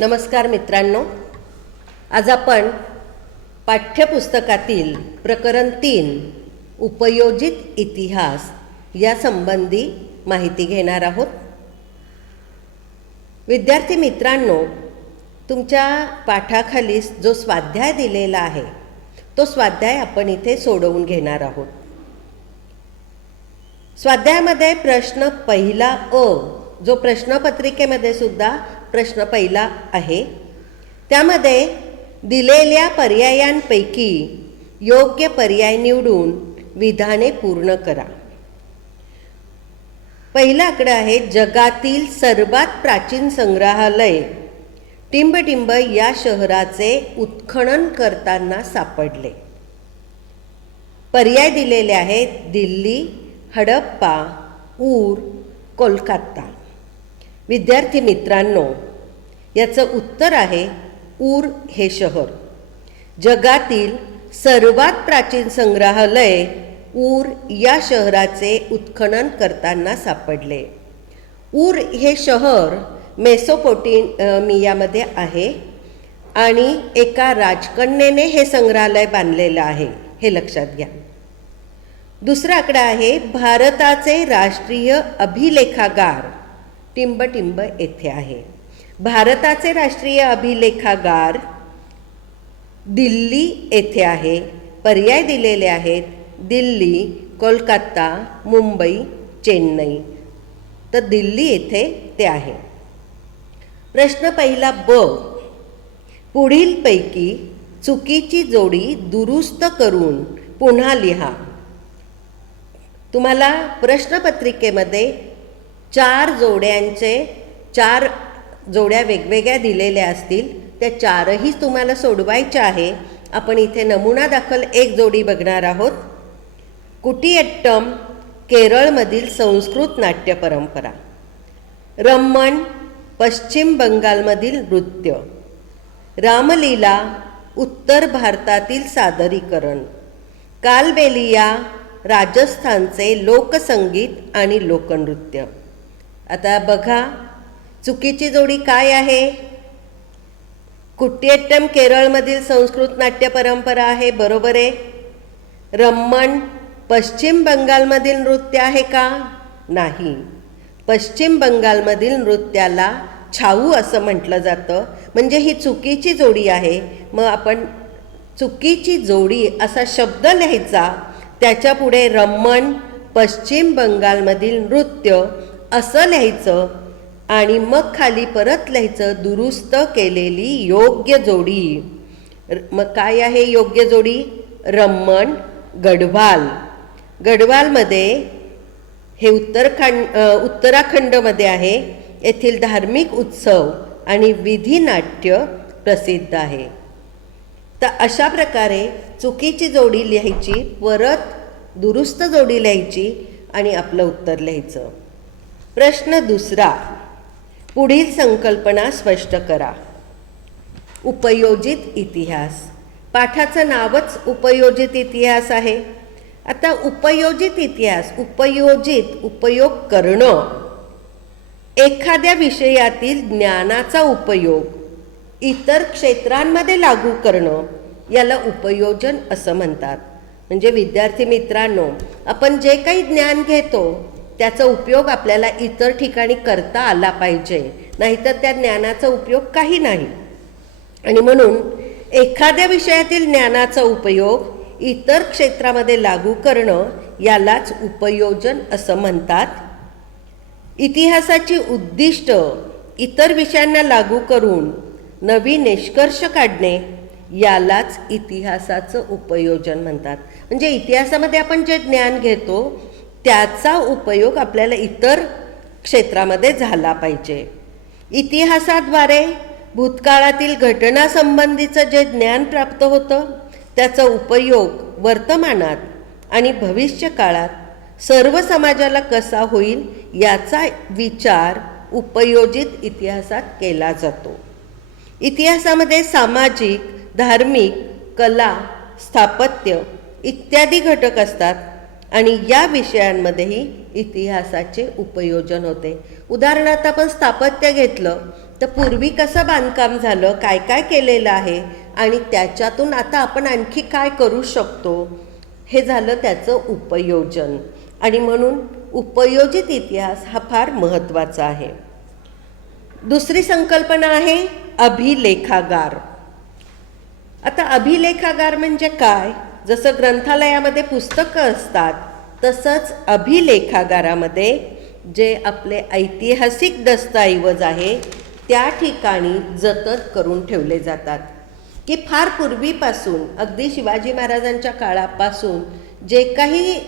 नमस्कार मित्रांनो, आज आपण पाठ्यपुस्तकातील प्रकरण 3 उपयोजित इतिहास या संबंधी माहिती घेणार आहोत। विद्यार्थी मित्रांनो, तुमच्या पाठाखाली जो स्वाध्याय दिलेला आहे तो स्वाध्याय आपण इथे सोडवून घेणार आहोत। स्वाध्यायामध्ये प्रश्न पहिला अ, जो प्रश्नपत्रिकेमध्ये सुद्धा प्रश्न पहिला आहे, त्यामध्ये दिलेल्या पर्यायांपैकी योग्य पर्याय निवडून विधाने पूर्ण करा। पहिला आकडा आहे, जगातील सर्वात प्राचीन संग्रहालय टिंबटिंब या शहराचे उत्खनन करताना सापडले। पर्याय दिलेले आहेत दिल्ली, हडप्पा, ऊर, कोलकाता। विद्यार्थी मित्रांनो, याचं उत्तर आहे ऊर हे शहर। जगातील सर्वात प्राचीन संग्रहालय ऊर या शहराचे उत्खनन करताना सापडले। ऊर हे शहर मेसोपोटेमियामध्ये आहे आणि एका राजकन्येने हे संग्रहालय बांधलेलं आहे, हे लक्षात घ्या। दुसरा आकडा आहे, भारताचे राष्ट्रीय अभिलेखागार टिंबटिंब येथे आहे। भारताचे राष्ट्रीय अभिलेखागार दिल्ली येथे आहे। पर्याय दिलेले आहेत दिल्ली, कोलकाता, मुंबई, चेन्नई। तर दिल्ली येथे ते आहे। प्रश्न पहिला ब, पुढीलपैकी चुकीची जोडी दुरुस्त करून पुन्हा लिहा। तुम्हाला प्रश्नपत्रिकेमध्ये 4 जोड्या वेगवेगळ्या दिलेल्या असतील, त्या 4ही तुम्हाला सोडवायच्या आहे। आपण इथे नमुना दाखल एक जोडी बघणार आहोत। कुटियट्टम केरळमधील संस्कृत नाट्य परंपरा, रम्मन पश्चिम बंगालमधील नृत्य, रामलीला उत्तर भारतातील सादरीकरण, कालबेलिया राजस्थानचे लोकसंगीत आणि लोकनृत्य। आता बघा, चुकीची जोडी काय आहे? कुटियट्टम केरळमधील संस्कृत नाट्य परंपरा आहे, बरोबर आहे। रम्मन पश्चिम बंगालमधील नृत्य आहे का? नाही। पश्चिम बंगालमधील नृत्याला छाऊ असं म्हटलं जातं, म्हणजे ही चुकीची जोडी आहे। मग आपण चुकीची जोडी असा शब्द लिहायचा, त्याच्या पुढे रम्मन पश्चिम बंगालमधील नृत्य असं लिहायचं आणि मग खाली परत लिहायचं दुरुस्त केलेली योग्य जोडी। मग काय आहे योग्य जोडी? रम्मन गढवाल। गढवालमध्ये हे उत्तराखंडमध्ये आहे। येथील धार्मिक उत्सव आणि विधिनाट्य प्रसिद्ध आहे। तर अशा प्रकारे चुकीची जोडी लिहायची, परत दुरुस्त जोडी लिहायची आणि आपलं उत्तर लिहायचं। प्रश्न दुसरा, पुढील संकल्पना स्पष्ट करा। उपयोजित इतिहास, पाठाचं नावच उपयोजित इतिहास आहे। आता उपयोजित इतिहास, उपयोग करणं, एखाद्या विषयातील ज्ञानाचा उपयोग इतर क्षेत्रांमध्ये लागू करणं, याला उपयोजन असं म्हणतात। म्हणजे विद्यार्थी मित्रांनो, आपण जे काही ज्ञान घेतो त्याचा उपयोग आपल्याला इतर ठिकाणी करता आला पाहिजे, नाहीतर त्या ज्ञानाचा उपयोग काही नाही। आणि म्हणून एखाद्या विषयातील ज्ञानाचा उपयोग इतर क्षेत्रामध्ये लागू करणं, यालाच उपयोजन असं म्हणतात। इतिहासाची उद्दिष्ट इतर विषयांना लागू करून नवीन निष्कर्ष काढणे, यालाच इतिहासाचं उपयोजन म्हणतात। म्हणजे इतिहासामध्ये आपण जे ज्ञान घेतो त्याचा उपयोग आपल्याला इतर क्षेत्रामध्ये झाला पाहिजे। इतिहासाद्वारे भूतकाळातील घटनासंबंधीचं जे ज्ञान प्राप्त होतं त्याचा उपयोग वर्तमानात आणि भविष्य काळात सर्व समाजाला कसा होईल याचा विचार उपयोजित इतिहासात केला जातो। इतिहासामध्ये सामाजिक, धार्मिक, कला, स्थापत्य इत्यादी घटक असतात आणि या विषयांमध्येही इतिहासाचे उपयोजन होते। उदाहरणार्थ आपण स्थापत्य घेतलं तर पूर्वी कसं बांधकाम झालं, काय काय केलेलं आहे आणि त्याच्यातून आता आपण आणखी काय करू शकतो, हे झालं त्याचं उपयोजन. आणि म्हणून उपयोजित इतिहास हा फार महत्त्वाचा आहे. दुसरी संकल्पना आहे अभिलेखागार. आता अभिलेखागार म्हणजे काय? जसं ग्रंथालयामध्ये पुस्तकं असतात तसंच अभिलेखागारामध्ये जे आपले ऐतिहासिक दस्तऐवज आहे त्या ठिकाणी जतन करून ठेवले जातात. की फार पूर्वीपासून अगदी शिवाजी महाराजांच्या काळापासून जे काही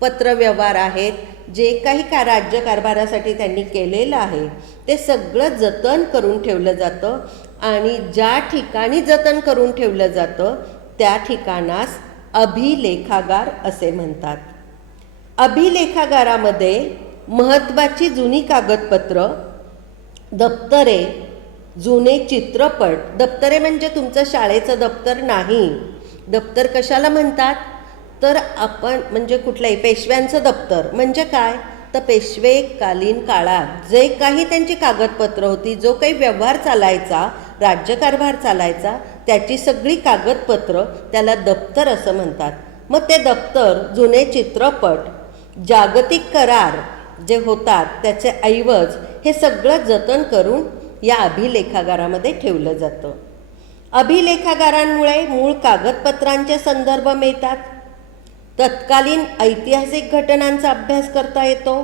पत्रव्यवहार आहेत, जे काही राज्यकारभारासाठी त्यांनी केलेलं आहे ते सगळं जतन करून ठेवलं जातं. आणि ज्या ठिकाणी जतन करून ठेवलं जातं त्या ठिकाणास अभिलेखागार असे म्हणतात. अभिलेखागारामध्ये महत्त्वाची जुनी कागदपत्र, दप्तरे, जुने चित्रपट, दप्तरे म्हणजे तुमचं शाळेचं दप्तर नाही. दप्तर कशाला म्हणतात तर आपण म्हणजे कुठल्याही पेशव्यांचं दप्तर म्हणजे काय तर पेशवेकालीन काळात जे काही त्यांची कागदपत्र होती, जो काही व्यवहार चालायचा, राज्यकारभार चालायचा, त्याची सगळी कागदपत्र त्याला दप्तर असं म्हणतात. मग ते दप्तर, जुने चित्रपट, जागतिक करार जे होतात त्याचे ऐवज हे सगळं जतन करून या अभिलेखागारामध्ये ठेवलं जातं. अभिलेखागारांमुळे मूळ कागदपत्रांचे संदर्भ मिळतात. तत्कालीन ऐतिहासिक घटनांचा अभ्यास करता येतो.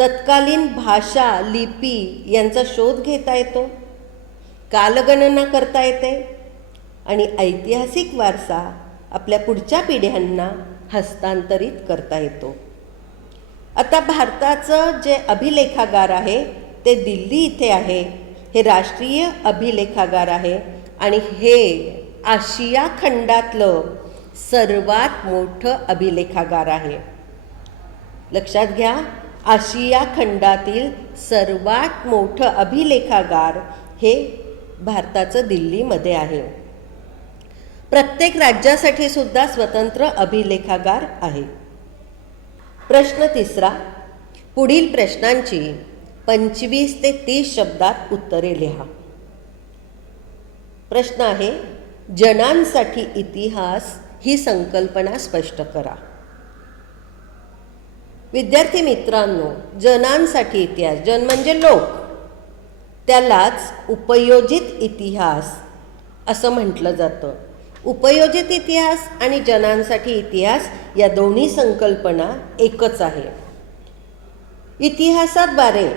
तत्कालीन भाषा, लिपी यांचा शोध घेता येतो. कालगणना करता येते आणि ऐतिहासिक वारसा आपल्या पुढच्या पिढ्यांना हस्तांतरित करता येतो. आता भारताचं जे अभिलेखागार आहे ते दिल्ली इथे आहे. हे राष्ट्रीय अभिलेखागार आहे आणि हे आशिया खंडातलं सर्वात मोठं अभिलेखागार आहे. लक्षात घ्या, आशिया खंडातील सर्वात मोठं अभिलेखागार हे भारताचं दिल्लीमध्ये आहे. प्रत्येक राज्यासाठी सुद्धा स्वतंत्र अभिलेखागार आहे. प्रश्न तिसरा, पुढील प्रश्नांची 25 ते 30 शब्दात उत्तरे लिहा. प्रश्न आहे, जनांसाठी इतिहास ही संकल्पना स्पष्ट करा. विद्यार्थी मित्रांनो, जनांसाठी इतिहास, जन म्हणजे लोक, त्यालाच उपयोजित इतिहास असं म्हटलं जातं. उपयोजित इतिहास आणि जनांसाठी इतिहास या दोन्ही संकल्पना एकच आहे. इतिहासाद्वारे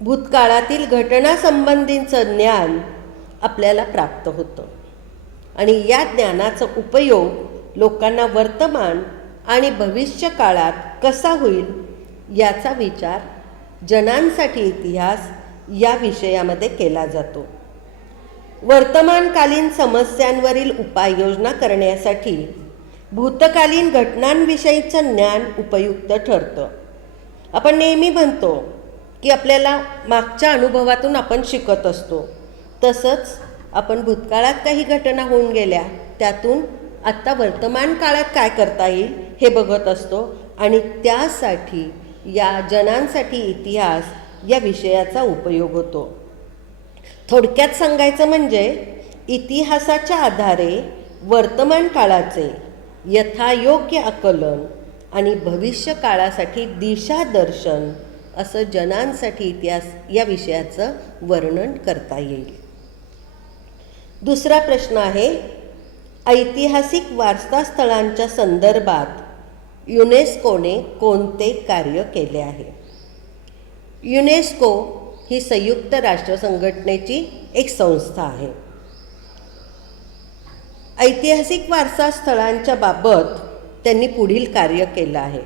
भूतकाळातील घटनासंबंधीचं ज्ञान आपल्याला प्राप्त होतं आणि या ज्ञानाचा उपयोग लोकांना वर्तमान आणि भविष्य काळात कसा होईल याचा विचार जनांसाठी इतिहास या विषयामध्ये केला जातो. वर्तमानकालीन समस्यांवरील उपाययोजना करण्यासाठी भूतकालीन घटनांविषयीचं ज्ञान उपयुक्त ठरतं. आपण नेहमी म्हणतो की आपल्याला मागच्या अनुभवातून आपण शिकत असतो. तसंच आपण भूतकाळात काही घटना होऊन गेल्या त्यातून आत्ता वर्तमान काळात काय करता येईल हे बघत असतो आणि त्यासाठी या जनांसाठी इतिहास या विषयाचा उपयोग होतो. थोडक्यात सांगायचं म्हणजे इतिहासाच्या आधारे वर्तमान काळाचे यथायोग्य आकलन आणि भविष्य काळासाठी दिशादर्शन असं जनांसाठी इतिहास या विषयाचं वर्णन करता येईल. दुसरा प्रश्न आहे, ऐतिहासिक वारसा स्थळांच्या संदर्भात युनेस्कोने कोणते कार्य केले आहे? युनेस्को ही संयुक्त राष्ट्र संघटनेची एक संस्था आहे. ऐतिहासिक वारसा स्थळांच्या बाबत त्यांनी पुढील कार्य केलं आहे.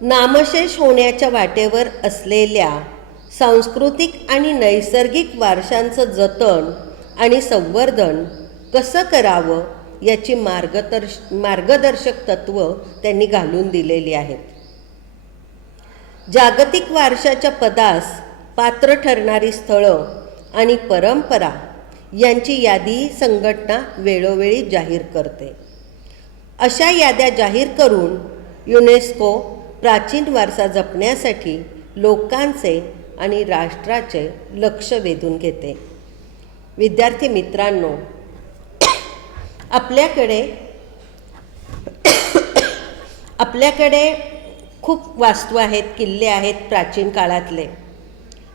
नामशेष होण्याच्या वाटेवर असलेल्या सांस्कृतिक आणि नैसर्गिक वारशांचं जतन आणि संवर्धन कसं करावं याची मार्गदर्शक तत्व त्यांनी घालून दिलेली आहेत. जागतिक वारशाच्या पदास पात्र ठरणारी स्थळं आणि परंपरा यांची यादी संघटना वेळोवेळी जाहीर करते. अशा याद्या जाहीर करून युनेस्को प्राचीन वारसा जपण्यासाठी लोकांचे आणि राष्ट्राचे लक्ष वेधून घेते. विद्यार्थी मित्रांनो, आपल्याकडे खूप वास्तू आहेत, किल्ले आहेत प्राचीन काळातले,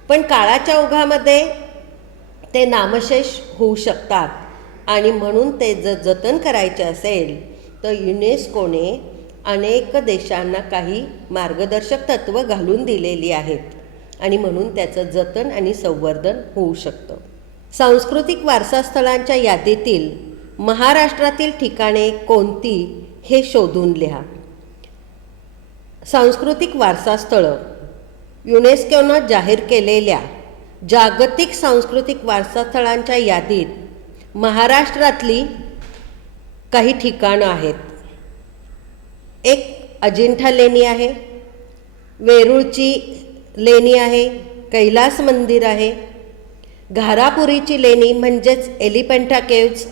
पण काळाच्या ओघामध्ये ते नामशेष होऊ शकतात आणि म्हणून ते जर जतन करायचे असेल तर युनेस्कोने अनेक देशांना काही मार्गदर्शक तत्त्व घालून दिलेली आहेत आणि म्हणून त्याचं जतन आणि संवर्धन होऊ शकतं. सांस्कृतिक वारसा स्थळांच्या यादीतील महाराष्ट्रातील ठिकाणे कोणती हे शोधून लिहा. सांस्कृतिक वारसा स्थळं युनेस्कोनं जाहीर केलेल्या जागतिक सांस्कृतिक वारसा स्थळांच्या यादीत महाराष्ट्रातली काही ठिकाणं आहेत. एक अजिंठा लेणी आहे, वेरूळची लेणी आहे, कैलास मंदिर आहे, घारापुरीची लेणी म्हणजेच एलिफंटा केव्ज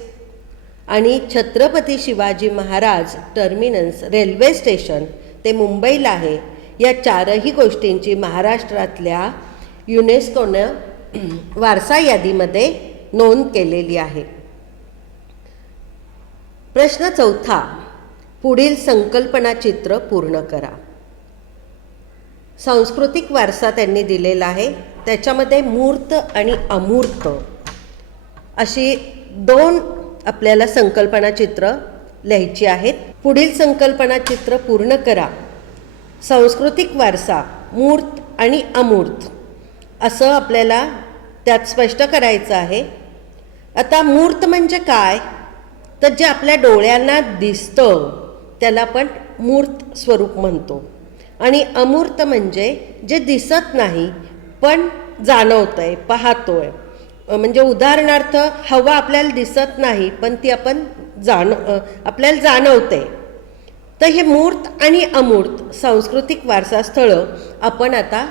आणि Chhatrapati Shivaji Maharaj terminus railway station ते मुंबईला आहे. या चारही गोष्टींची महाराष्ट्रातल्या युनेस्कोनं वारसा यादीमध्ये नोंद केलेली आहे. प्रश्न चौथा, पुढील संकल्पना चित्र पूर्ण करा. सांस्कृतिक वारसा त्यांनी दिलेला आहे, त्याच्यामध्ये मूर्त आणि अमूर्त अशी दोन आपल्याला संकल्पना चित्र लिहायची आहेत. पुढील संकल्पना चित्र पूर्ण करा. सांस्कृतिक वारसा मूर्त आणि अमूर्त असं आपल्याला त्यात स्पष्ट करायचं आहे. आता मूर्त म्हणजे काय, तर जे आपल्या डोळ्यांना दिसतं त्याला आपण मूर्त स्वरूप म्हणतो, आणि अमूर्त म्हणजे जे दिसत नाही पण जाणवतंय, पाहतोय. म्हणजे उदाहरणार्थ हवा आपल्याला दिसत नाही पण ती आपल्याला जाणवते. तर हे मूर्त आणि अमूर्त सांस्कृतिक वारसा स्थळं आपण आता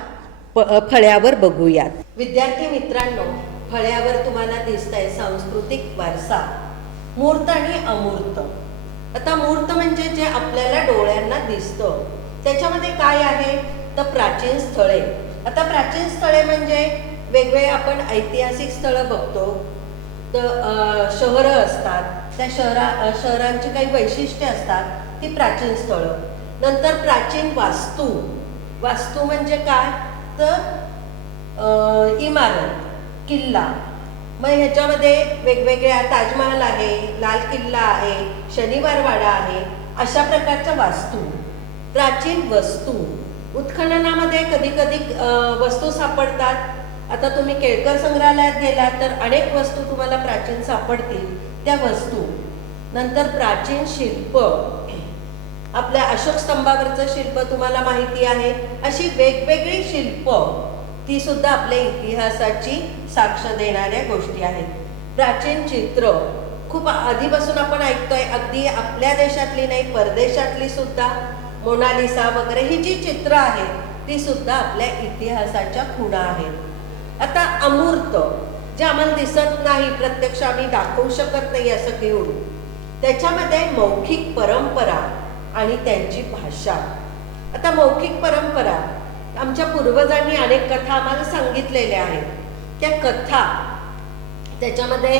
फळ्यावर बघूयात. विद्यार्थी मित्रांनो, फळ्यावर तुम्हाला दिसतंय सांस्कृतिक वारसा, मूर्त आणि अमूर्त. आता मूर्त म्हणजे जे आपल्याला डोळ्यांना दिसतं, त्याच्यामध्ये काय आहे तर प्राचीन स्थळे. आता प्राचीन स्थळे म्हणजे वेगवेगळे आपण ऐतिहासिक स्थळं बघतो तर शहरं असतात, त्या शहरांची काही वैशिष्ट्ये असतात, ती प्राचीन स्थळं. नंतर प्राचीन वास्तू म्हणजे काय तर इमारत, किल्ला. मग ह्याच्यामध्ये वेगवेगळ्या ताजमहाल आहे, लाल किल्ला आहे, शनिवारवाडा आहे, अशा प्रकारच्या वास्तू. प्राचीन वस्तू, उत्खननामध्ये कधी कधी वस्तू सापडतात. आता तुम्ही केळकर संग्रहालयात गेलात तर अनेक वस्तू तुम्हाला प्राचीन सापडतील, त्या वस्तू. नंतर प्राचीन शिल्प, आपल्या अशोक स्तंभावरचं शिल्प तुम्हाला माहिती आहे. अशी वेगवेगळी शिल्प ती सुद्धा आपल्या इतिहासाची साक्ष देणाऱ्या गोष्टी आहेत. प्राचीन चित्र, खूप आधीपासून आपण ऐकतोय, अगदी आपल्या देशातली नाही परदेशातली सुद्धा मोनालिसा वगैरे ही जी चित्र आहेत ती सुद्धा आपल्या इतिहासाच्या खुणा आहेत. आता अमूर्त, जे आम्हाला दिसत नाही, प्रत्यक्ष आम्ही दाखवू शकत नाही असं घेऊन, त्याच्यामध्ये मौखिक परंपरा आणि त्यांची भाषा. आता मौखिक परंपरा, आमच्या पूर्वजांनी अनेक कथा आम्हाला सांगितलेल्या आहेत. त्या कथा, त्याच्यामध्ये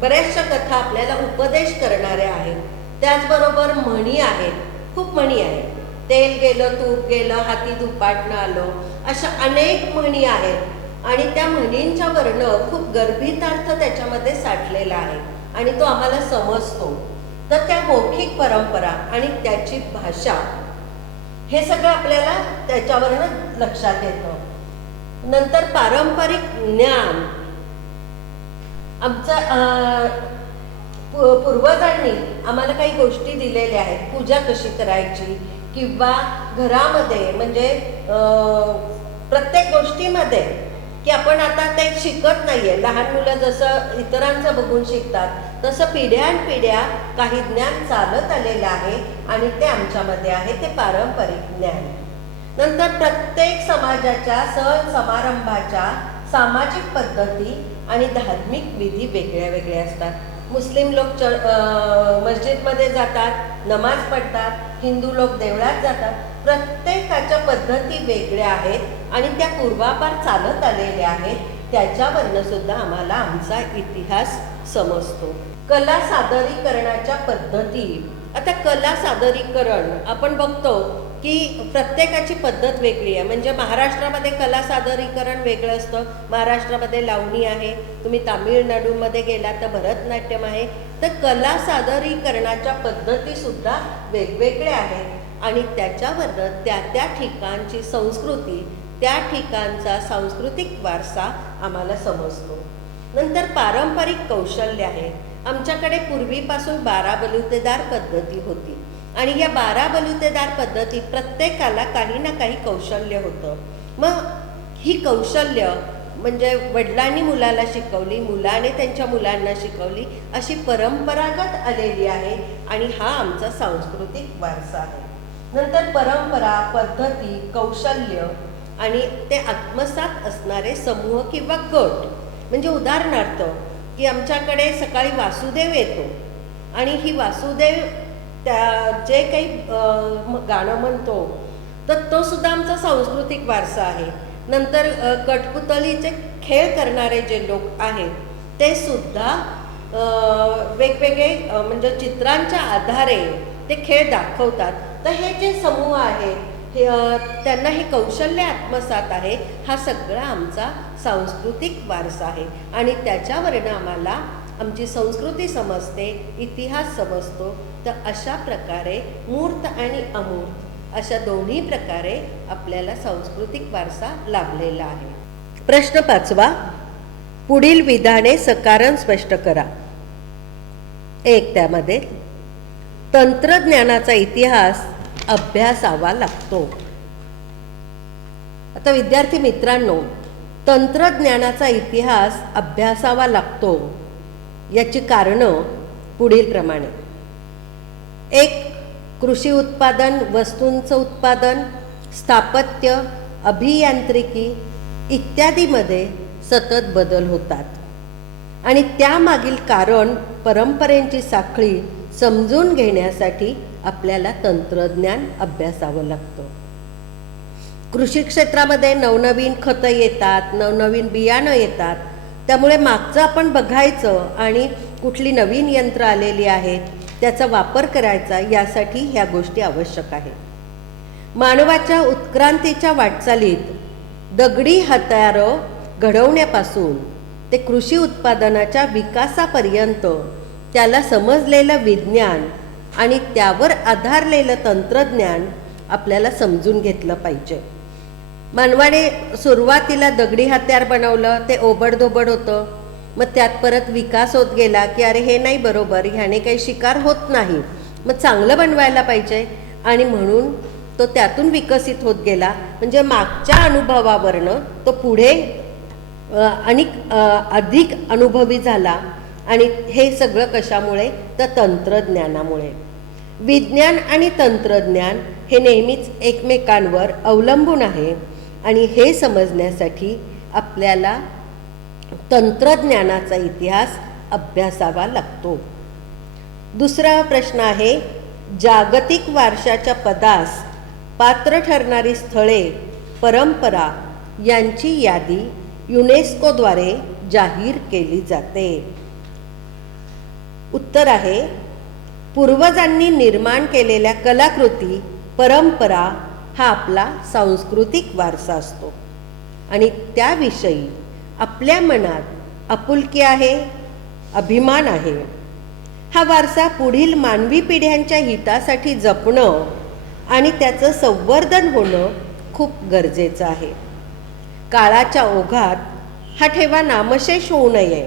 बऱ्याचशा कथा आपल्याला उपदेश करणाऱ्या आहेत. त्याचबरोबर म्हणी आहेत, खूप म्हणी आहेत. तेल गेलं तूप गेलं, हाती धुपाटणं आलं, अशा अनेक म्हणी आहेत. आणि त्या म्हणींच्या वर्ण खूप गर्भितार्थ त्याच्यामध्ये साठलेला आहे आणि तो आम्हाला समजतो. तर त्या मौखिक परंपरा आणि त्याची भाषा, हे सगळं आपल्याला त्याच्यावरनं लक्षात येतं. नंतर पारंपरिक ज्ञान, आमचं पूर्वजांनी आम्हाला काही गोष्टी दिलेल्या आहेत. पूजा कशी करायची, किंवा घरामध्ये म्हणजे प्रत्येक गोष्टीमध्ये, की आपण आता ते शिकत नाहीये. लहान मुलं जसं इतरांचं बघून शिकतात तसं पिढ्यानपिढ्या काही ज्ञान चालत आलेलं आहे आणि ते आमच्यामध्ये आहे, ते पारंपरिक ज्ञान. नंतर प्रत्येक समाजाच्या सण समारंभाच्या सामाजिक पद्धती आणि धार्मिक विधी वेगळ्या वेगळ्या असतात. मुस्लिम लोक मस्जिदमध्ये जातात, नमाज पढतात, हिंदू लोक देवळात जातात. प्रत्येकाच्या पद्धती वेगळ्या आहेत आणि त्या पूर्वापार चालत आलेल्या आहेत, त्याच्यावरनं सुद्धा आम्हाला आमचा इतिहास समजतो. कला सादरीकरणाच्या पद्धती. आता कला सादरीकरण आपण बघतो की प्रत्येकाची पद्धत वेगळी आहे. म्हणजे महाराष्ट्रामध्ये कला सादरीकरण वेगळं असतं. महाराष्ट्रामध्ये लावणी आहे, तुम्ही तामिळनाडूमध्ये गेला तर भरतनाट्यम आहे. तर कला सादरीकरणाच्या पद्धतीसुद्धा वेगवेगळ्या आहेत आणि त्याच्यावरनं त्या त्या ठिकाणची संस्कृती, त्या ठिकाणचा सांस्कृतिक वारसा आम्हाला समजतो. नंतर पारंपरिक कौशल्य आहे. आमच्याकडे पूर्वीपासून 12 बलुतेदार पद्धती होती आणि या 12 बलुतेदार पद्धतीत प्रत्येकाला काही ना काही कौशल्य होतं. मग ही कौशल्य म्हणजे वडिलांनी मुलाला शिकवली, मुलाने त्यांच्या मुलांना शिकवली, अशी परंपरागत आलेली आहे आणि हा आमचा सांस्कृतिक वारसा आहे. नंतर परंपरा, पद्धती, कौशल्य आणि ते आत्मसात असणारे समूह किंवा गट. म्हणजे उदाहरणार्थ की आमच्याकडे सकाळी वासुदेव येतो आणि ही वासुदेव त्या जे काही गाणं म्हणतो तर तो सुद्धा आमचा सांस्कृतिक वारसा आहे. नंतर कठपुतळीचे खेळ करणारे जे लोक आहेत ते सुद्धा वेगवेगळे म्हणजे चित्रांच्या आधारे ते खेळ दाखवतात. तर हे जे समूह आहेत हे त्यांना हे कौशल्य आत्मसात आहे. हा सगळा आमचा सांस्कृतिक वारसा आहे आणि त्याच्यावरनं आम्हाला आमची संस्कृती समजते, इतिहास समजतो. तर अशा प्रकारे मूर्त आणि अमूर्त अशा दोन्ही प्रकारे आपल्याला सांस्कृतिक वारसा लाभलेला आहे. प्रश्न 5. पुढील विधाने सकारण स्पष्ट करा. 1. त्यामध्ये तंत्रज्ञानाचा इतिहास अभ्यासावा लागतो. आता विद्यार्थी मित्रांनो, तंत्रज्ञानाचा इतिहास अभ्यासावा लागतो याची कारणं पुढील प्रमाणे. 1. कृषी उत्पादन, वस्तूंचं उत्पादन, स्थापत्य, अभियांत्रिकी इत्यादीमध्ये सतत बदल होतात आणि त्यामागील कारण परंपरेची साखळी समजून घेण्यासाठी आपल्याला तंत्रज्ञान अभ्यासावं लागतं. कृषी क्षेत्रामध्ये नवनवीन खतं येतात, नवनवीन बियाणं येतात. त्यामुळे मागचं आपण बघायचं आणि कुठली नवीन यंत्र आलेली आहेत त्याचा वापर करायचा, यासाठी ह्या गोष्टी आवश्यक आहेत. मानवाच्या उत्क्रांतीच्या वाटचालीत दगडी हत्यारं घडवण्यापासून ते कृषी उत्पादनाच्या विकासापर्यंत त्याला समजलेलं विज्ञान आणि त्यावर आधारलेलं तंत्रज्ञान आपल्याला समजून घेतलं पाहिजे. मानवाने सुरुवातीला दगडी हत्यार बनवलं, ते ओबडधोबड होतं. मग त्यात परत विकास होत गेला की अरे हे नाही बरोबर, ह्याने काही शिकार होत नाही, मग चांगलं बनवायला पाहिजे आणि म्हणून तो त्यातून विकसित होत गेला. म्हणजे मागच्या अनुभवावरनं तो पुढे आणि अधिक अनुभवी झाला. आणि हे सगळं कशामुळे? तर तंत्रज्ञानामुळे. विज्ञान आणि तंत्रज्ञान हे नेहमीच एकमेकांवर अवलंबून आहे आणि हे समजण्यासाठी आपल्याला तंत्रज्ञानाचा इतिहास अभ्यासावा लागतो. दुसरा प्रश्न आहे, जागतिक वारशाच्या पदास पात्र ठरणारी स्थळे, परंपरा यांची यादी युनेस्कोद्वारे जाहीर केली जाते. उत्तर आहे, पूर्वजांनी निर्माण केलेल्या कलाकृती, परंपरा हा आपला सांस्कृतिक वारसा असतो आणि त्याविषयी आपल्या मनात आपुलकी आहे, अभिमान आहे. हा वारसा पुढील मानवी पिढ्यांच्या हितासाठी जपणं आणि त्याचं संवर्धन होणं खूप गरजेचं आहे. काळाच्या ओघात हा ठेवा नामशेष होऊ नये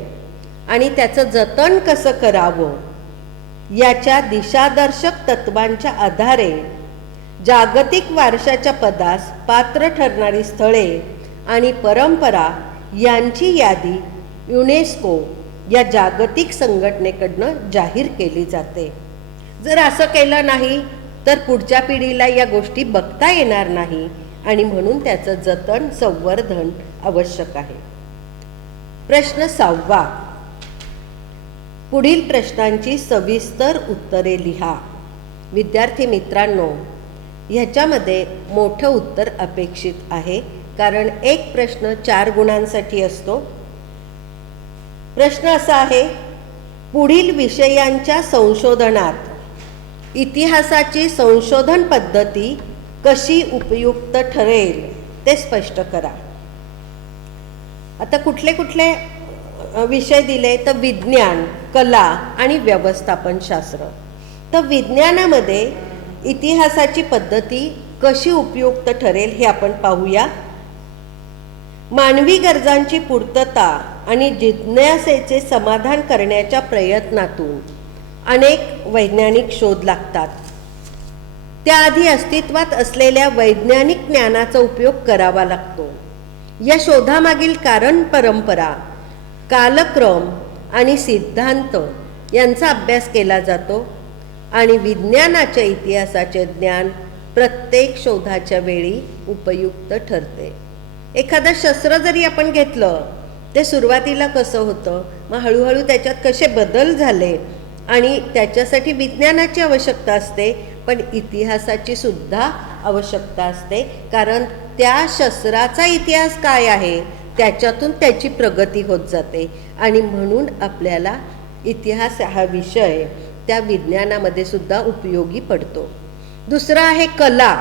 आणि त्याचं जतन कसं करावं याच्या दिशादर्शक तत्वांच्या आधारे जागतिक वारशाच्या पदास पात्र ठरणारी स्थळे आणि परंपरा यांची यादी युनेस्को या जागतिक संघटनेकडनं जाहीर केली जाते. जर असं केलं नाही तर पुढच्या पिढीला या गोष्टी बघता येणार नाही आणि म्हणून त्याचं जतन, संवर्धन आवश्यक आहे. प्रश्न 6. पुढील प्रश्नांची सविस्तर उत्तरे लिहा. विद्यार्थी मित्रांनो, ह्याच्यामध्ये मोठं उत्तर अपेक्षित आहे कारण एक प्रश्न 4 गुणांसाठी असतो. प्रश्न असा आहे, पुढील विषयांच्या संशोधनात इतिहासाची संशोधन पद्धती कशी उपयुक्त ठरेल ते स्पष्ट करा. आता कुठले कुठले विषय दिले तर विज्ञान, कला आणि व्यवस्थापनशास्त्र. तर विज्ञानामध्ये इतिहासाची पद्धती कशी उपयुक्त ठरेल हे आपण पाहूया. मानवी गरजांची पूर्तता आणि जिज्ञासेचे समाधान करण्याच्या प्रयत्नातून अनेक वैज्ञानिक शोध लागतात. त्याआधी अस्तित्वात असलेल्या वैज्ञानिक ज्ञानाचा उपयोग करावा लागतो. या शोधामागील कारण परंपरा, कालक्रम आणि सिद्धांत यांचा अभ्यास केला जातो आणि विज्ञानाच्या इतिहासाचे ज्ञान प्रत्येक शोधाच्या वेळी उपयुक्त ठरते. एखादं शस्त्र जरी आपण घेतलं ते सुरुवातीला कसं होतं, मग हळूहळू त्याच्यात कसे बदल झाले आणि त्याच्यासाठी विज्ञानाची आवश्यकता असते, पण इतिहासाची सुद्धा आवश्यकता असते. कारण त्या शस्त्राचा इतिहास काय आहे त्याच्यातून त्याची प्रगती होत जाते आणि म्हणून आपल्याला इतिहास हा विषय त्या विज्ञानामध्ये सुद्धा उपयोगी पडतो. दुसरा आहे कला.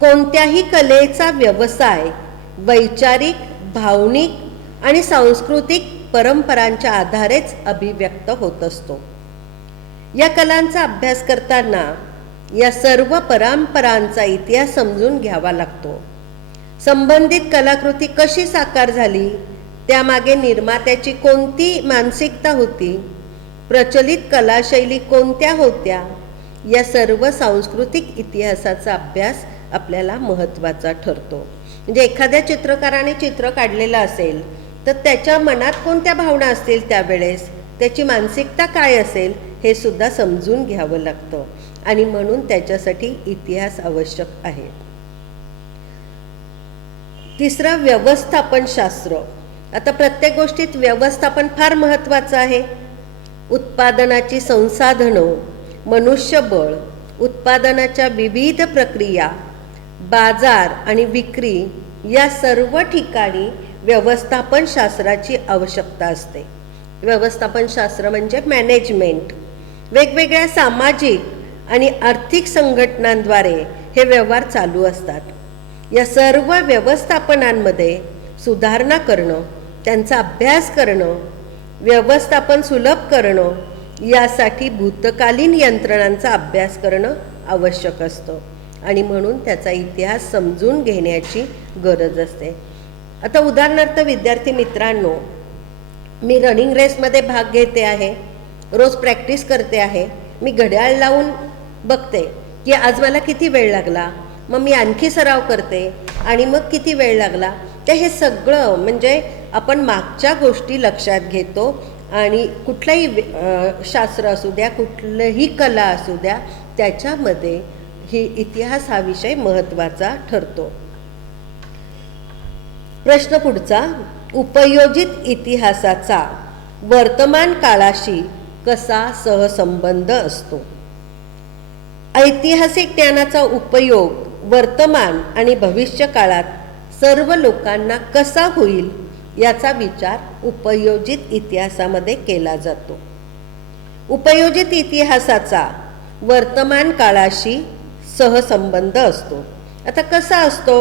कोणत्याही कलेचा व्यवसाय वैचारिक, भावनिक आणि सांस्कृतिक परंपरांच्या आधारेच अभिव्यक्त होत असतो. या कलांचा अभ्यास करताना या सर्व परंपरांचा इतिहास समजून घ्यावा लागतो. संबंधित कलाकृती कशी साकार झाली, त्यामागे निर्मात्याची कोणती मानसिकता होती, प्रचलित कलाशैली कोणत्या होत्या, या सर्व सांस्कृतिक इतिहासाचा अभ्यास आपल्याला महत्त्वाचा ठरतो. म्हणजे एखाद्या चित्रकाराने चित्र काढलेलं असेल तर त्याच्या मनात कोणत्या भावना असतील, त्यावेळेस त्याची मानसिकता काय असेल हे सुद्धा समजून घ्यावं लागतं आणि म्हणून त्याच्यासाठी इतिहास आवश्यक आहे. तिसरं व्यवस्थापनशास्त्र. आता प्रत्येक गोष्टीत व्यवस्थापन फार महत्त्वाचं आहे. उत्पादनाची संसाधनं, मनुष्यबळ, उत्पादनाच्या विविध प्रक्रिया, बाजार आणि विक्री या सर्व ठिकाणी व्यवस्थापनशास्त्राची आवश्यकता असते. व्यवस्थापनशास्त्र म्हणजे मॅनेजमेंट. वेगवेगळ्या सामाजिक आणि आर्थिक संघटनांद्वारे हे व्यवहार चालू असतात. या सर्व व्यवस्थापनांमध्ये सुधारणा करणं, त्यांचा अभ्यास करणं, व्यवस्थापन सुलभ करणं यासाठी भूतकालीन यंत्रणांचा अभ्यास करणं आवश्यक असतं आणि म्हणून त्याचा इतिहास समजून घेण्याची गरज असते. आता उदाहरणार्थ विद्यार्थी मित्रांनो, मी रनिंग रेसमध्ये भाग घेते आहे, रोज प्रॅक्टिस करते आहे. मी घड्याळ लावून बघते की आज मला किती वेळ लागला, मग मी आणखी सराव करते आणि मग किती वेळ लागला. तर हे सगळं म्हणजे आपण मागच्या गोष्टी लक्षात घेतो आणि कुठलंही शास्त्र असू द्या, कुठलंही कला असू द्या, त्याच्यामध्ये ही इतिहास हा विषय महत्त्वाचा ठरतो. प्रश्न पुढचा, उपयोजित इतिहासाचा वर्तमान काळाशी कसा सहसंबंध असतो? ऐतिहासिक ज्ञानाचा उपयोग वर्तमान आणि भविष्य काळात सर्व लोकांना कसा होईल याचा विचार उपयोजित इतिहासामध्ये केला जातो. उपयोजित इतिहासाचा वर्तमान काळाशी सहसंबंध असतो. आता कसा असतो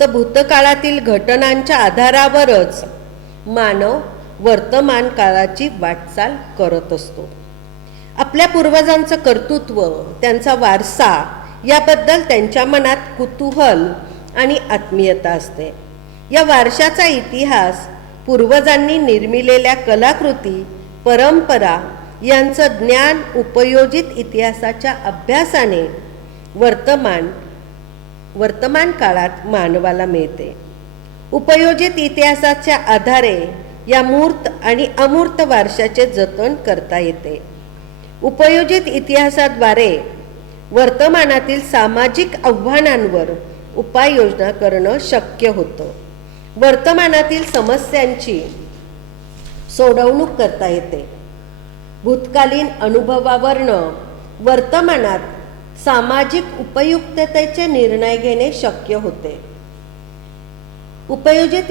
तर भूतकाळातील घटनांच्या आधारावरच मानव वर्तमान काळाची वाटचाल करत असतो. आपल्या पूर्वजांचं कर्तृत्व, त्यांचा वारसा याबद्दल त्यांच्या मनात कुतूहल आणि आत्मीयता असते. या वारशाचा इतिहास, पूर्वजांनी निर्मिलेल्या कलाकृती, परंपरा यांचं ज्ञान उपयोजित इतिहासाच्या अभ्यासाने वर्तमान काळात मानवाला मिळते. उपयोजित इतिहासाच्या आधारे या मूर्त आणि अमूर्त वारशाचे जतन करता येते. उपयोजित इतिहासाद्वारे वर्तमानातील सामाजिक आव्हानांवर उपाययोजना करणं शक्य होतं. वर्तमानातील समस्यांची सोडवणूक करता येते. भूतकालीन अनुभवावरनं वर्तमानात सामाजिक उपयुक्ततेचे निर्णय घेणे शक्य होते. उपयोजित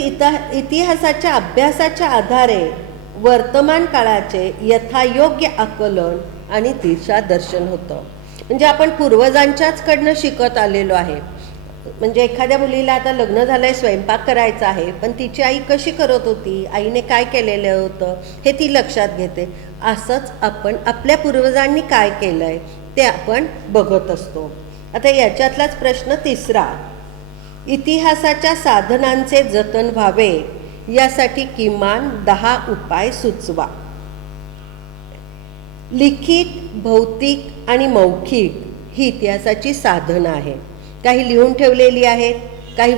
इतिहासाच्या अभ्यासाच्या आधारे वर्तमान काळाचे यथायोग्य आकलन आणि दिशादर्शन होतं. म्हणजे आपण पूर्वजांच्याच कडनं शिकत आलेलो आहे. म्हणजे एखाद्या मुलीला आता लग्न झालं आहे, स्वयंपाक करायचा आहे, पण तिची आई कशी करत होती, आईने काय केलेलं होतं हे ती लक्षात घेते. असंच आपण आपल्या पूर्वजांनी काय केलं आहे ते आपण बघत असतो. आता याच्यातलाच प्रश्न तिसरा, इतिहासाच्या साधनांचे जतन व्हावे यासाठी किमान 10 उपाय सुचवा. लिखित, भौतिक आणि मौखिक ही इतिहासाची साधनं आहे. काही लिहून ठेवलेली आहेत, काही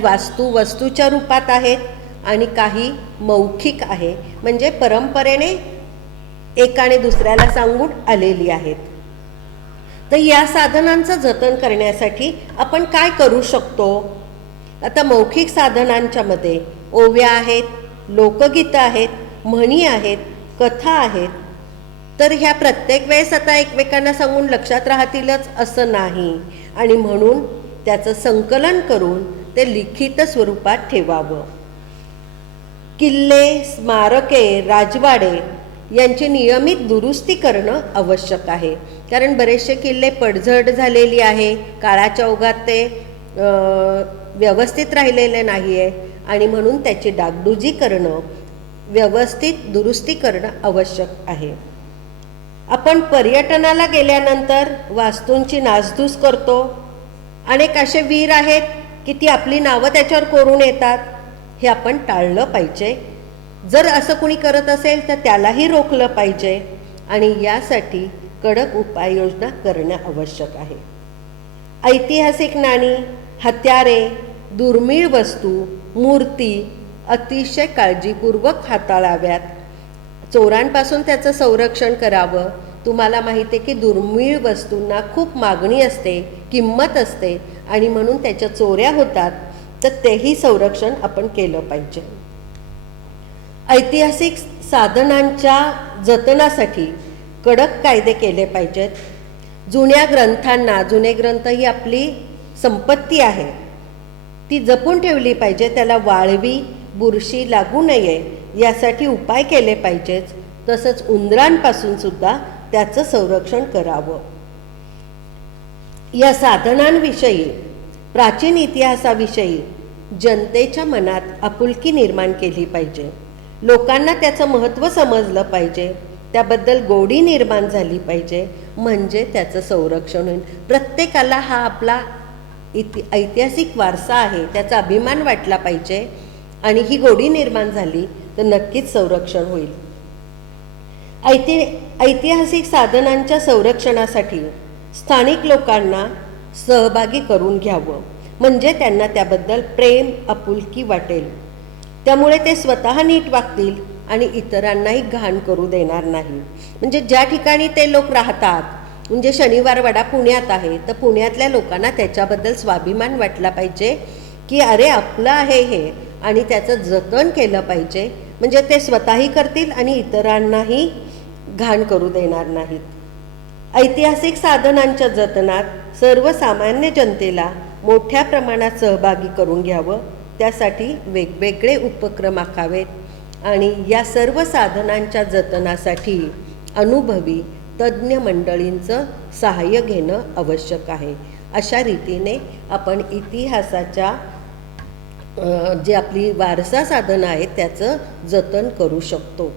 वस्तूच्या रूपात आहेत आणि काही मौखिक आहे, म्हणजे परंपरेने एकाने दुसऱ्याला सांगून आलेली आहेत. तर या साधनांचं जतन करण्यासाठी आपण काय करू शकतो? आता मौखिक साधनांच्या मध्ये ओव्या आहेत, लोकगीतं आहेत, म्हणी आहेत, कथा आहेत. तर ह्या प्रत्येक वेळेस आता एकमेकांना सांगून लक्षात राहतीलच असं नाही, आणि म्हणून त्याचं संकलन करून ते लिखित स्वरूपात ठेवावं. किल्ले, स्मारके, राजवाडे यांची नियमित दुरुस्ती करणं आवश्यक आहे. कारण बरेचसे किल्ले पडझड झालेली आहे, काळाच्या ओघात ते व्यवस्थित राहिलेले नाही आहे, आणि म्हणून त्याची डागडुजी करणं, व्यवस्थित दुरुस्ती करणं आवश्यक आहे. आपण पर्यटनाला गेल्यानंतर वास्तूंची नासधूस करतो. अनेक असे वीर आहेत की ती आपली नावं त्याच्यावर कोरून येतात. हे आपण टाळलं पाहिजे. जर असं कुणी करत असेल तर त्यालाही रोखलं पाहिजे, आणि यासाठी कडक उपाययोजना करणं आवश्यक आहे. ऐतिहासिक नाणी, हत्यारे, दुर्मिळ वस्तू, मूर्ती अतिशय काळजीपूर्वक हाताळाव्यात. चोरांपासून त्याचं संरक्षण करावं. तुम्हाला माहिती आहे की दुर्मिळ वस्तूंना खूप मागणी असते, किंमत असते, आणि म्हणून त्याच्या चोऱ्या होतात. तर तेही संरक्षण आपण केलं पाहिजे. ऐतिहासिक साधनांच्या जतनासाठी कडक कायदे केले पाहिजेत. जुन्या जुने ग्रंथ ही आपली संपत्ती आहे, ती जपून ठेवली पाहिजे. त्याला वाळवी, बुरशी लागू नये यासाठी उपाय केले पाहिजेत. तसंच उंदरांपासून सुद्धा त्याचं संरक्षण करावं. या साधनांविषयी, प्राचीन इतिहासाविषयी जनतेच्या मनात आपुलकी निर्माण केली पाहिजे. लोकांना त्याचं महत्त्व समजलं पाहिजे, त्याबद्दल गोडी निर्माण झाली पाहिजे, म्हणजे त्याचं संरक्षण होईल. प्रत्येकाला हा आपला ऐतिहासिक वारसा आहे त्याचा अभिमान वाटला पाहिजे, आणि ही गोडी निर्माण झाली तर नक्कीच संरक्षण होईल. ऐतिहासिक साधनांच्या संरक्षणासाठी स्थानिक लोकांना सहभागी करून घ्यावं, म्हणजे त्यांना त्याबद्दल प्रेम, आपुलकी वाटेल. त्यामुळे ते स्वतः नीट वागतील आणि इतरांनाही घाण करू देणार नाही. म्हणजे ज्या ठिकाणी ते लोक राहतात, म्हणजे शनिवार वाडा पुण्यात आहे, तर पुण्यातल्या लोकांना त्याच्याबद्दल स्वाभिमान वाटला पाहिजे की अरे आपलं आहे हे, आणि त्याचं जतन केलं पाहिजे. म्हणजे ते स्वतःही करतील आणि इतरांनाही घाण करू देणार नाहीत. ऐतिहासिक साधनांच्या जतनात सर्वसामान्य जनतेला मोठ्या प्रमाणात सहभागी करून घ्यावं. त्यासाठी वेगवेगळे उपक्रम आखावेत, आणि या सर्व साधनांच्या जतनासाठी अनुभवी तज्ज्ञ मंडळींचं सहाय्य घेणं आवश्यक आहे. अशा रीतीने आपण इतिहासाच्या जे आपली वारसा साधनं आहेत त्याचं जतन करू शकतो.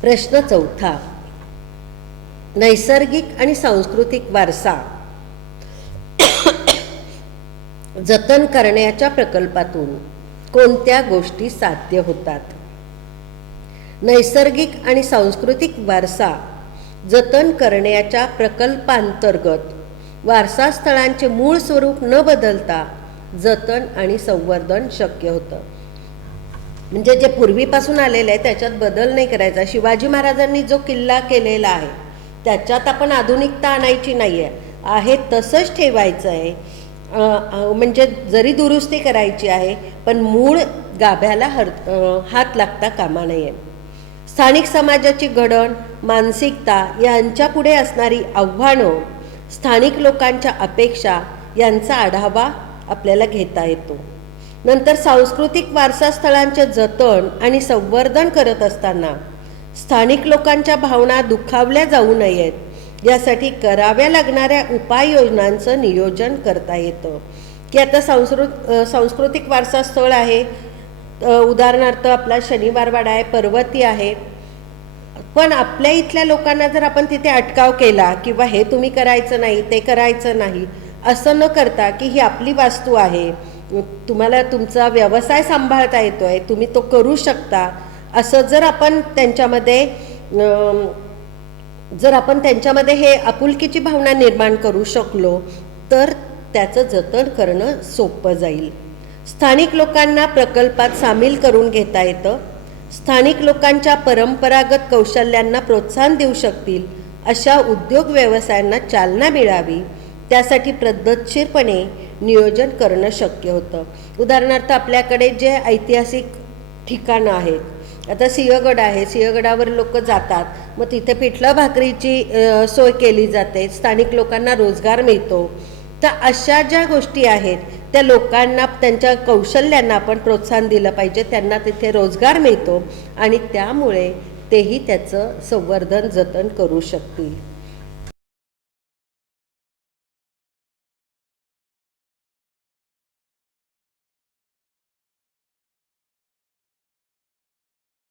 प्रश्न चौथा, नैसर्गिक आणि सांस्कृतिक वारसा जतन करण्याच्या प्रकल्पातून कोणत्या गोष्टी साध्य होतात? नैसर्गिक आणि सांस्कृतिक वारसा जतन करण्याच्या प्रकल्पांतर्गत वारसा स्थळांचे मूळ स्वरूप न बदलता जतन आणि संवर्धन शक्य होतं. म्हणजे जे पूर्वीपासून आलेलं आहे त्याच्यात बदल नाही करायचा. शिवाजी महाराजांनी जो किल्ला केलेला आहे त्याच्यात आपण आधुनिकता आणायची नाही आहे तसंच ठेवायचं आहे. म्हणजे जरी दुरुस्ती करायची आहे पण मूळ गाभ्याला हात लागता कामा नये. स्थानिक समाजाची घडण, मानसिकता यांच्या पुढे असणारी आव्हानं, स्थानिक लोकांच्या अपेक्षा यांचा आढावा आपल्याला घेता येतो. नंतर सांस्कृतिक वारसा स्थळांचे जतन आणि संवर्धन करत असताना स्थानिक लोकांच्या भावना दुखावल्या जाऊ नयेत यासाठी कराव्या लागणाऱ्या उपाययोजनांचं नियोजन करता येतं. की आता सांस्कृतिक वारसा स्थळ आहे, उदाहरणार्थ आपला शनिवारवाडा आहे, पर्वती आहे, पण आपल्या इथल्या लोकांना जर आपण तिथे अटकाव केला किंवा हे तुम्ही करायचं नाही, ते करायचं नाही, असं न करता की ही आपली वास्तू आहे, तुम्हाला तुमचा व्यवसाय सांभाळता येतोय, तुम्ही तो करू शकता, असं जर आपण त्यांच्यामध्ये हे आपुलकीची भावना निर्माण करू शकलो तर त्याचं जतन करणं सोपं जाईल. स्थानिक लोकांना प्रकल्पात सामील करून घेता येतं. स्थानिक लोकांच्या परंपरागत कौशल्यांना प्रोत्साहन देऊ शकतील अशा उद्योग व्यवसायांना चालना मिळावी त्यासाठी पद्धतशीरपणे नियोजन करणं शक्य होतं. उदाहरणार्थ आपल्याकडे जे ऐतिहासिक ठिकाणं आहेत, आता सिंहगड आहे, सिंहगडावर लोक जातात, मग तिथे पिठलं भाकरीची सोय केली जाते, स्थानिक लोकांना रोजगार मिळतो. तर अशा ज्या गोष्टी आहेत त्या लोकांना त्यांच्या कौशल्यांना आपण प्रोत्साहन दिलं पाहिजे, त्यांना तिथे रोजगार मिळतो आणि त्यामुळे तेही त्याचं संवर्धन जतन करू शकतील.